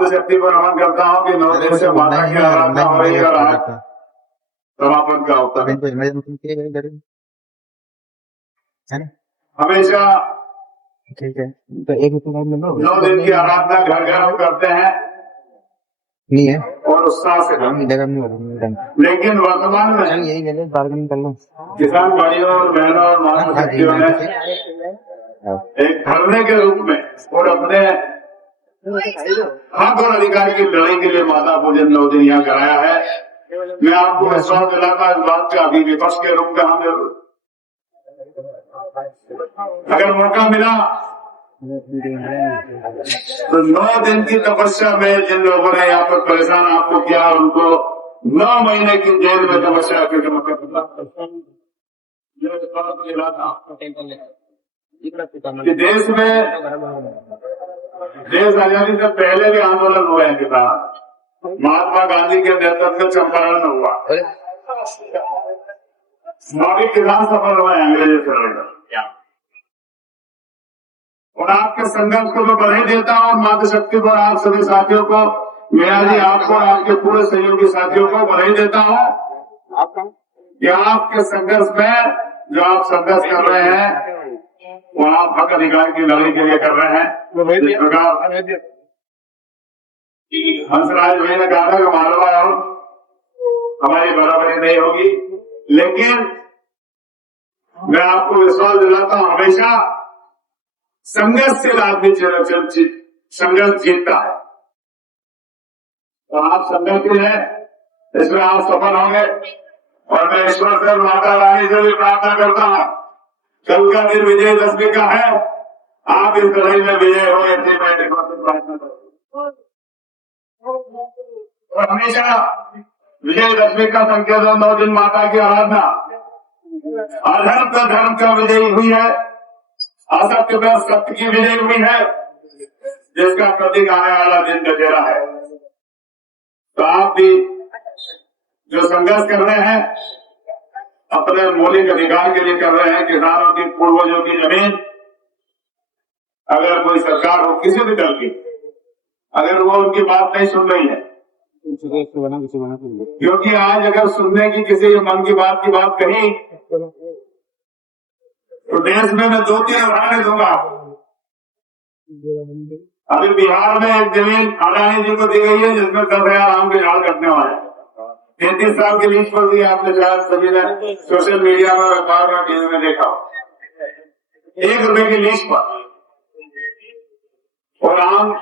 मातृशक्ति को नमन करता हूँ कि 9 दिन से माता की आराधना हो रही है और आज समापन का होता है। हमेशा ठीक है, तो एक 9 दिन की आराधना घर घर हम करते हैं नहीं है और उत्साह से हम करते जगह नहीं हैं। लेकिन वर्तमान में यही जगह बार्गेनिंग कर लो। किसान भाइयों और बहनों और मातृशक्तियों ने एक धरने के रूप में और अपने हक और अधिकार की लड़ाई के लिए माता पूजन 9 दिन यहाँ कराया है। मैं आपको विश्वास दिलाता इस बात का अभी विपक्ष के रूप में हम जरूर अगर मौका मिला तो 9 दिन की तपस्या में जिन लोगों ने यहाँ पर परेशान आपको किया उनको 9 महीने की जेल में तपस्या के कि देश आजादी से पहले भी आंदोलन हुए हैं किसान। महात्मा गांधी के नेतृत्व में चंपारण हुआ, भी किसान सफल हुए हैं अंग्रेजों से लड़कर। और आपके संघर्ष को मैं बधाई देता हूँ और मातृशक्ति को आप सभी साथियों को, मेरा जी आपको और आपके पूरे सहयोगी साथियों को बधाई देता हूँ कि आपके संघर्ष में जो आप संघर्ष कर रहे हैं वो आप हक अधिकार की लड़ाई के लिए कर रहे हैं। इस प्रकार हंसराज भाई ने कहा था कि मालवा और हमारी बराबरी नहीं होगी, लेकिन मैं आपको विश्वास दिलाता हूं हमेशा संघर्षशील आदमी संघर्ष जीतता है। तो आप संघर्षशील हैं, इसमें आप सफल होंगे और मैं ईश्वर से माता रानी से भी प्रार्थना करता हूं कल का दिन विजयदशमी का है, आप इस लड़ाई में विजय हो ऐसी मैं प्रार्थना करता हूं। और हमेशा विजयदशमी का संकेत 9 दिन माता की आराधना, अधर्म पर धर्म का विजयी हुई है, असत्य पर सत्य की विजय हुई है, जिसका प्रतीक आने वाला दिन दशहरा है। तो आप भी जो संघर्ष कर रहे हैं अपने मौलिक अधिकार के लिए कर रहे हैं, किसानों की पूर्वजों की जमीन, अगर कोई सरकार हो किसी भी दल की, अगर वो उनकी बात नहीं सुन रही है, क्योंकि आज अगर सुनने की किसी मन की बात कही तो देश में मैं 2-3 उदाहरण दूंगा। अभी बिहार में एक जमीन अडानी जी को दी गई है जिसमें 10,000 आम के झाड़ कटने वाले 33 साल की लीज पर दी। आपने शायद सभी ने सोशल मीडिया में अखबार में टीवी में देखा, 1 रुपए की लीज पर और आम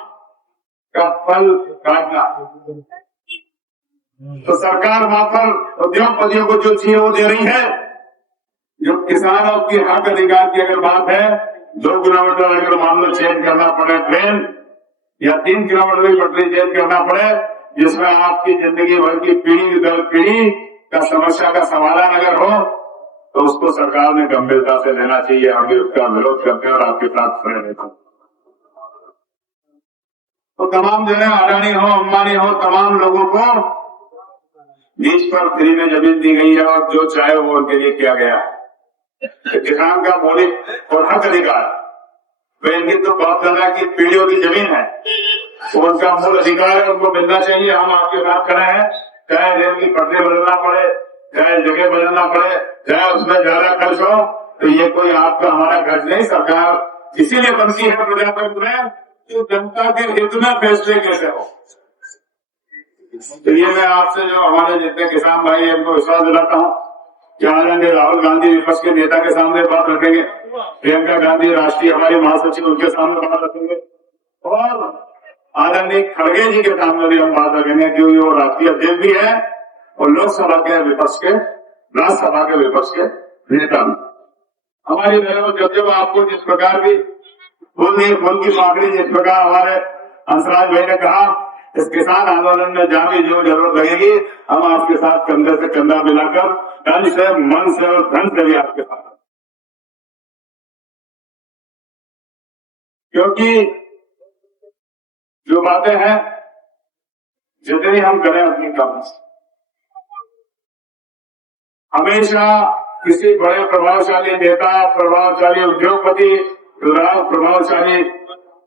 का फल काटना। तो सरकार वहां पर उद्योगपतियों को जो चाहिए वो दे रही है, जो किसानों की हक अधिकार की अगर बात है 2 किलोमीटर अगर मान लो चेंज करना पड़े ट्रेन या 3 किलोमीटर की पटरी चेंज करना पड़े, जिसमें आपकी जिंदगी भर की पीढ़ी दर पीढ़ी का समस्या का समाधान अगर हो तो उसको सरकार ने गंभीरता से लेना चाहिए। हम भी उसका विरोध करते हैं और आपके साथ खड़े रहते हैं। तो तमाम जो है अडानी हो अंबानी हो तमाम लोगों को लीज पर फ्री में जमीन दी गई है और जो चाहे वो उनके लिए किया गया है। किसान का मौलिक और हक अधिकार, वे इनकी तो बहुत ज्यादा की पीढ़ियों की जमीन है, उनका मूल अधिकार है, उनको मिलना चाहिए। हम आपके साथ खड़े हैं, चाहे रेल की पटरी बदलना पड़े, चाहे जगह बदलना पड़े, चाहे उसमें ज्यादा खर्च हो, तो ये कोई आपका हमारा खर्च नहीं। सरकार इसीलिए बनती है प्रजातंत्र में कि जनता के हित में फैसले कैसे हो। तो ये मैं आपसे जो हमारे जितने किसान भाई है उनको विश्वास दिलाता हूँ कि आदरणीय राहुल गांधी विपक्ष के नेता के सामने बात रखेंगे, प्रियंका गांधी राष्ट्रीय हमारी महासचिव उनके सामने बात रखेंगे और आदरणीय खड़गे जी के सामने भी हम बात रखेंगे क्योंकि वो राष्ट्रीय अध्यक्ष भी है और लोकसभा के विपक्ष के राज्यसभा के विपक्ष के नेता भी। हमारी जब आपको जिस प्रकार की फूल की पाकड़ी जिस प्रकार हमारे हंसराज भाई ने कहा, इस किसान आंदोलन में जहां भी जो जरूरत लगेगी हम आपके साथ कंधे से कंधा मिलाकर तन से मन से और धन से भी आपके साथ, क्योंकि जो बातें हैं जितनी हम करें उतनी कम। हमेशा किसी बड़े प्रभावशाली नेता, प्रभावशाली उद्योगपति, प्रभावशाली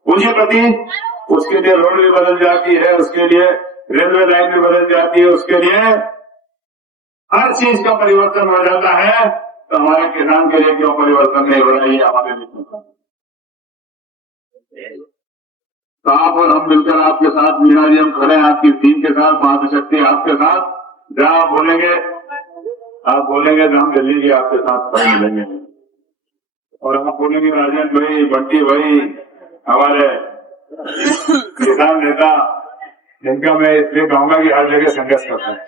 पूंजीपति उसके लिए रोड भी बदल जाती है, उसके लिए रेलवे लाइन भी बदल जाती है, उसके लिए हर चीज का परिवर्तन हो जाता है। तो हमारे किसान के लिए क्यों परिवर्तन नहीं हो रहा है, ये हमारे लिए। तो आप और हम मिलकर आपके साथ, मीना जी हम खड़े हैं आपकी टीम के साथ, महाशक्ति आपके साथ। जहाँ आप बोलेंगे तो हम दिल्ली जी आपके साथ खड़े मिलेंगे। और आप बोलेंगे राजन भाई, बंटी भाई, हमारे किसान नेता, जिनका मैं इसलिए कहूंगा कि हर जगह संघर्ष करते हैं।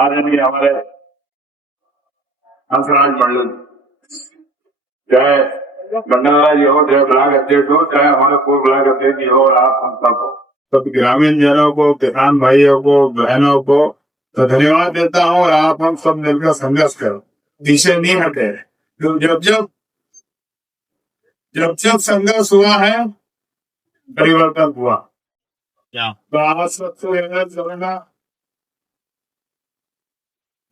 आदरणीय हमारे हंसराज मंडल, चाहे भंडारा जी हो, चाहे ब्लॉक अध्यक्ष हो, चाहे हमारे पूर्व ब्लॉक अध्यक्ष जी हो, और आप हम सबको, सब ग्रामीण जनों को, किसान भाइयों को, बहनों को तो धन्यवाद देता हूँ। और आप हम सब मिलकर संघर्ष करो, पीछे नहीं हटे। जब संघर्ष हुआ है, परिवर्तन हुआ। तो आवश्यक समझना,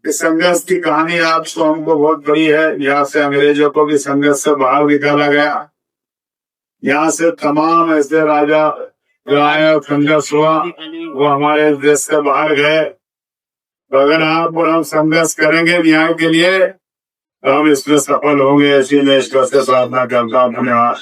इस संघर्ष की कहानी आपको हमको बहुत बड़ी है। यहाँ से अंग्रेजों को भी संघर्ष से बाहर निकाला गया। यहाँ से तमाम ऐसे राजा जो आए, संघर्ष हुआ, वो हमारे देश से बाहर गए। तो अगर आप और हम संघर्ष करेंगे न्याय के लिए, तो हम इसमें सफल होंगे। ऐसी मैं ईश्वर से प्रार्थना करता हूँ। धन्यवाद।